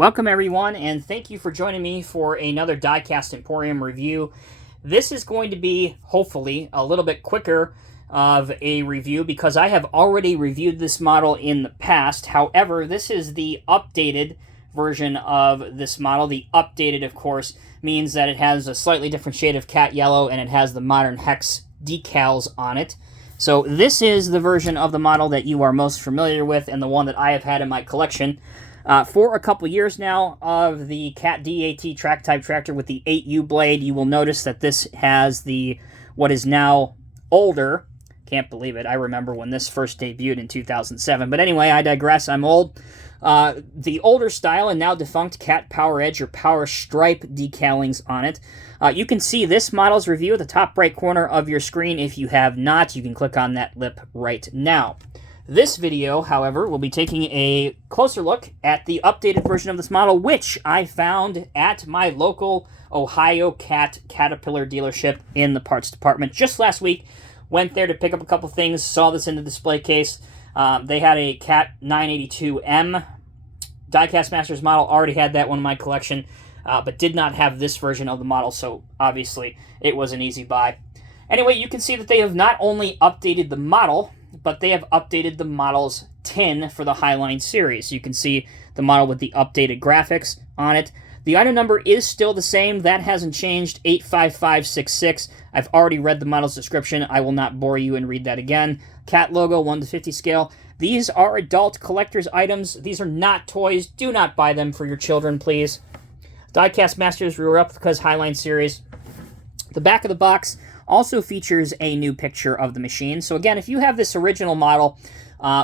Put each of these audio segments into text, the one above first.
Welcome everyone, and thank you for joining me for another Diecast Emporium review. This is going to be, hopefully, a little bit quicker of a review because I have already reviewed this model in the past. However, this is the updated version of this model. The updated, of course, means that it has a slightly different shade of cat yellow and it has the Modern Hex decals on it. So this is the version of the model that you are most familiar with and the one that I have had in my collection for a couple years now of the CAT D8T track type tractor with the 8U blade. You will notice that this has the what is now older. Can't believe it. I remember when this first debuted in 2007. But anyway, I digress. I'm old. The older style and now defunct CAT Power Edge or Power Stripe decalings on it. You can see this model's review at the top right corner of your screen. If you have not, you can click on that lip right now. This video, however, will be taking a closer look at the updated version of this model, which I found at my local Ohio CAT Caterpillar dealership in the parts department just last week. Went there to pick up a couple things, saw this in the display case. They had a CAT 982M Diecast Masters model, already had that one in my collection, but did not have this version of the model, so obviously it was an easy buy. Anyway, you can see that they have not only updated the model, but they have updated the model's tin for the Highline series. You can see the model with the updated graphics on it. The item number is still the same. That hasn't changed, 85566. I've already read the model's description. I will not bore you and read that again. CAT logo, 1:50 scale. These are adult collector's items. These are not toys. Do not buy them for your children, please. Diecast Masters Replicas Highline series. The back of the box also features a new picture of the machine. So again, if you have this original model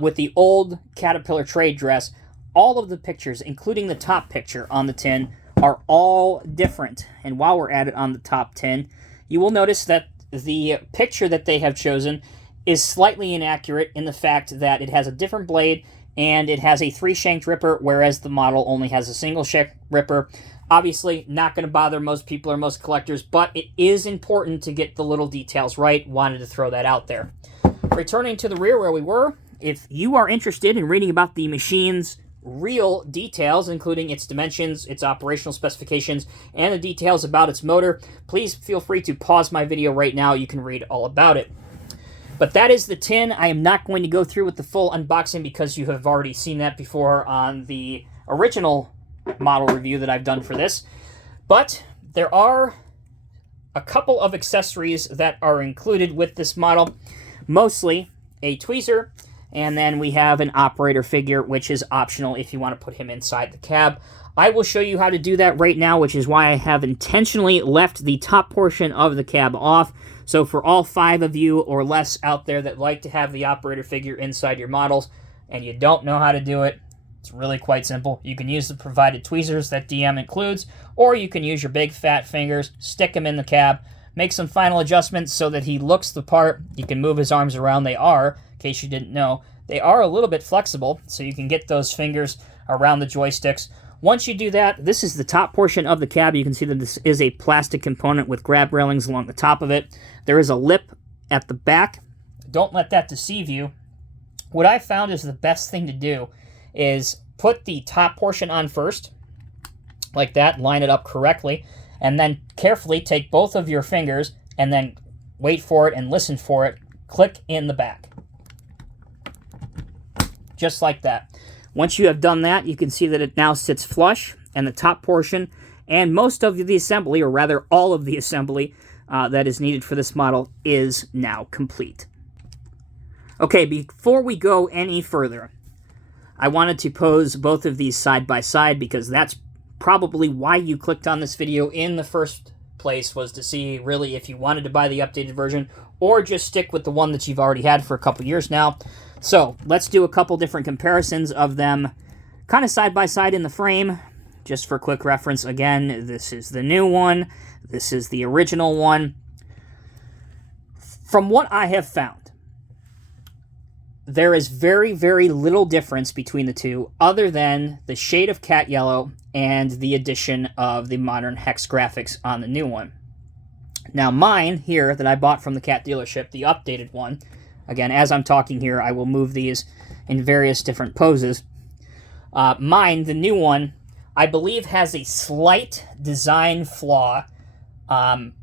with the old Caterpillar Tradedress, all of the pictures, including the top picture on the tin, are all different. And while we're at it on the top tin, you will notice that the picture that they have chosen is slightly inaccurate in the fact that it has a different blade and it has a 3-shanked ripper, whereas the model only has a single shank ripper. Obviously, not going to bother most people or most collectors, but it is important to get the little details right. Wanted to throw that out there. Returning to the rear where we were, if you are interested in reading about the machine's real details, including its dimensions, its operational specifications, and the details about its motor, please feel free to pause my video right now. You can read all about it. But that is the tin. I am not going to go through with the full unboxing because you have already seen that before on the original model review that I've done for this. But there are a couple of accessories that are included with this model. Mostly a tweezer, and then we have an operator figure, which is optional if you want to put him inside the cab. I will show you how to do that right now, which is why I have intentionally left the top portion of the cab off. So for all 5 of you or less out there that like to have the operator figure inside your models and you don't know how to do it, it's really quite simple. You can use the provided tweezers that DM includes, or you can use your big fat fingers, stick him in the cab, make some final adjustments so that he looks the part. You can move his arms around. They are, in case you didn't know, they are a little bit flexible, so you can get those fingers around the joysticks. Once you do that, this is the top portion of the cab. You can see that this is a plastic component with grab railings along the top of it. There is a lip at the back. Don't let that deceive you. What I found is the best thing to do is put the top portion on first, like that, line it up correctly, and then carefully take both of your fingers and then wait for it and listen for it, click in the back. Just like that. Once you have done that, you can see that it now sits flush, and the top portion and most of the assembly, or rather all of the assembly that is needed for this model is now complete. Okay, before we go any further, I wanted to pose both of these side by side because that's probably why you clicked on this video in the first place, was to see really if you wanted to buy the updated version or just stick with the one that you've already had for a couple years now. So let's do a couple different comparisons of them kind of side by side in the frame. Just for quick reference, again, this is the new one. This is the original one. From what I have found, there is very, very little difference between the two other than the shade of cat yellow and the addition of the Modern Hex graphics on the new one. Now mine here that I bought from the CAT dealership, the updated one, again, as I'm talking here, I will move these in various different poses. Mine, the new one, I believe has a slight design flaw,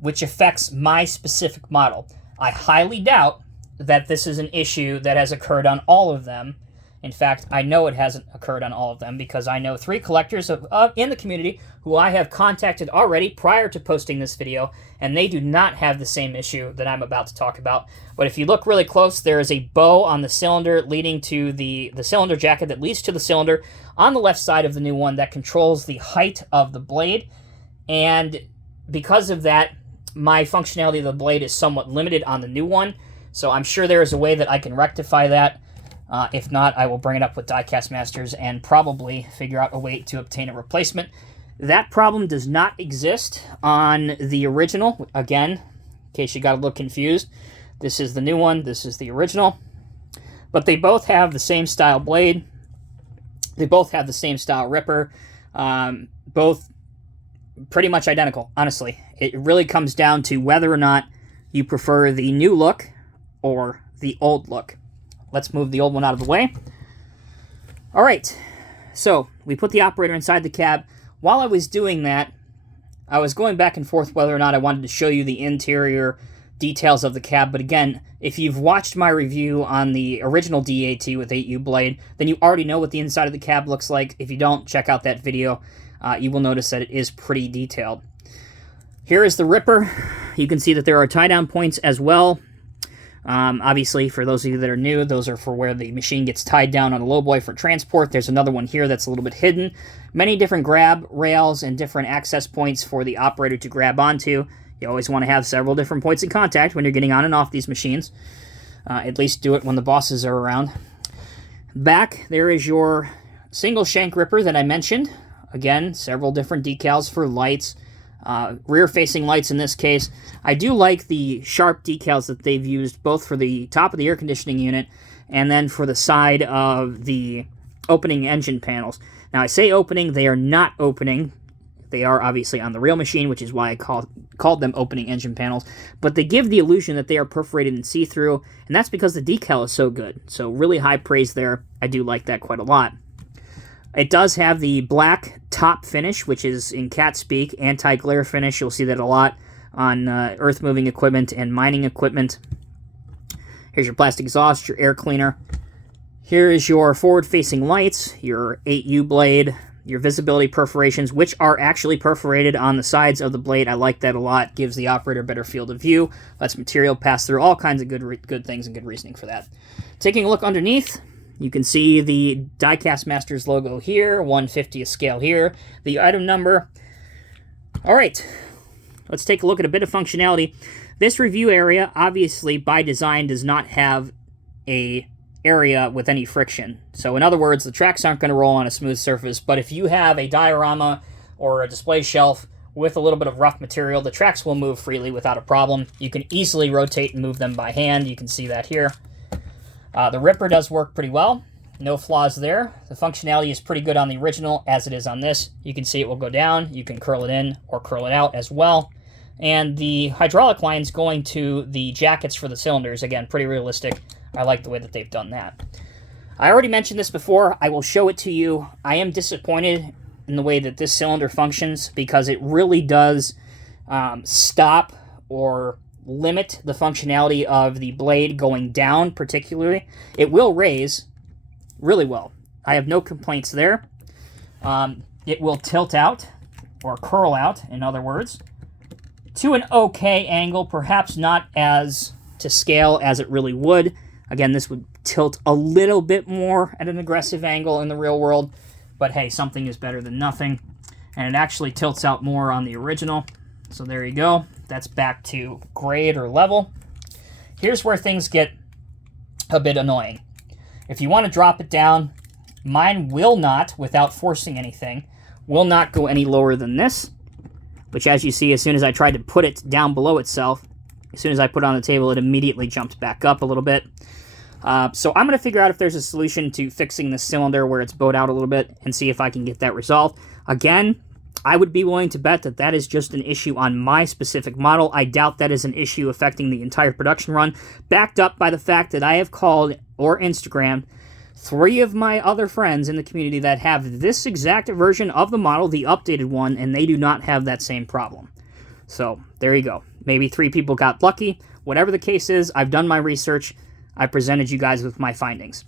which affects my specific model. I highly doubt that this is an issue that has occurred on all of them. In fact, I know it hasn't occurred on all of them because I know 3 collectors in the community who I have contacted already prior to posting this video, and they do not have the same issue that I'm about to talk about. But if you look really close, there is a bow on the cylinder leading to the cylinder jacket that leads to the cylinder on the left side of the new one that controls the height of the blade. And because of that, my functionality of the blade is somewhat limited on the new one. So I'm sure there is a way that I can rectify that. If not, I will bring it up with Diecast Masters and probably figure out a way to obtain a replacement. That problem does not exist on the original. Again, in case you got a little confused, this is the new one, this is the original. But they both have the same style blade. They both have the same style ripper. Both pretty much identical, honestly. It really comes down to whether or not you prefer the new look or the old look. Let's move the old one out of the way. All right, so we put the operator inside the cab. While I was doing that, I was going back and forth whether or not I wanted to show you the interior details of the cab. But again, if you've watched my review on the original D8T with 8U blade, then you already know what the inside of the cab looks like. If you don't, check out that video. You will notice that it is pretty detailed. Here is the ripper. You can see that there are tie-down points as well. Obviously, for those of you that are new, those are for where the machine gets tied down on a lowboy for transport. There's another one here that's a little bit hidden. Many different grab rails and different access points for the operator to grab onto. You always want to have several different points of contact when you're getting on and off these machines. At least do it when the bosses are around. Back, there is your single shank ripper that I mentioned. Again, several different decals for lights. Rear-facing lights in this case. I do like the sharp decals that they've used both for the top of the air conditioning unit and then for the side of the opening engine panels. Now, I say opening, they are not opening. They are obviously on the real machine, which is why I called them opening engine panels. But they give the illusion that they are perforated and see-through, and that's because the decal is so good. So really high praise there. I do like that quite a lot. It does have the black top finish, which is in CAT speak, anti-glare finish. You'll see that a lot on earth-moving equipment and mining equipment. Here's your plastic exhaust, your air cleaner. Here is your forward-facing lights, your 8U blade, your visibility perforations, which are actually perforated on the sides of the blade. I like that a lot. Gives the operator a better field of view. Lets material pass through. All kinds of good things and good reasoning for that. Taking a look underneath, you can see the Diecast Masters logo here, 1/50th scale here, the item number. All right, let's take a look at a bit of functionality. This review area, obviously, by design, does not have a area with any friction. So in other words, the tracks aren't going to roll on a smooth surface, but if you have a diorama or a display shelf with a little bit of rough material, the tracks will move freely without a problem. You can easily rotate and move them by hand. You can see that here. The ripper does work pretty well. No flaws there. The functionality is pretty good on the original as it is on this. You can see it will go down. You can curl it in or curl it out as well. And the hydraulic line's going to the jackets for the cylinders. Again, pretty realistic. I like the way that they've done that. I already mentioned this before. I will show it to you. I am disappointed in the way that this cylinder functions because it really does stop or limit the functionality of the blade going down particularly. It will raise really well. I have no complaints there. It will tilt out or curl out, in other words, to an okay angle, perhaps not as to scale as it really would. Again, this would tilt a little bit more at an aggressive angle in the real world, but hey, something is better than nothing. And it actually tilts out more on the original. So there you go. That's back to grade or level. Here's where things get a bit annoying. If you want to drop it down, mine will not, without forcing anything, will not go any lower than this, which as you see, as soon as I tried to put it down below itself, as soon as I put it on the table, it immediately jumped back up a little bit. So I'm going to figure out if there's a solution to fixing the cylinder where it's bowed out a little bit and see if I can get that resolved. Again, I would be willing to bet that that is just an issue on my specific model. I doubt that is an issue affecting the entire production run, backed up by the fact that I have called or Instagrammed 3 of my other friends in the community that have this exact version of the model, the updated one, and they do not have that same problem. So, there you go. Maybe 3 people got lucky. Whatever the case is, I've done my research. I presented you guys with my findings.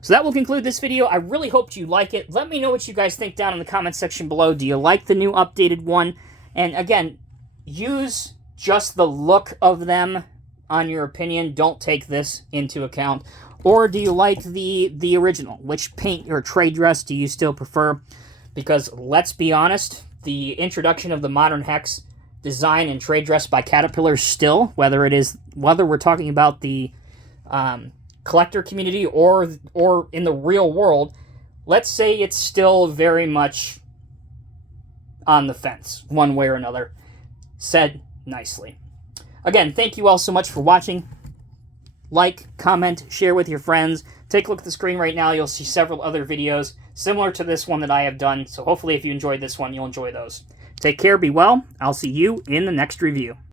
So that will conclude this video. I really hoped you like it. Let me know what you guys think down in the comments section below. Do you like the new updated one? And again, use just the look of them on your opinion. Don't take this into account. Or do you like the original? Which paint or trade dress do you still prefer? Because let's be honest, the introduction of the Modern Hex design and trade dress by Caterpillar still, whether we're talking about the collector community or in the real world, let's say it's still very much on the fence, one way or another. Said nicely. Again, thank you all so much for watching. Like, comment, share with your friends. Take a look at the screen right now. You'll see several other videos similar to this one that I have done. So hopefully if you enjoyed this one, you'll enjoy those. Take care, be well. I'll see you in the next review.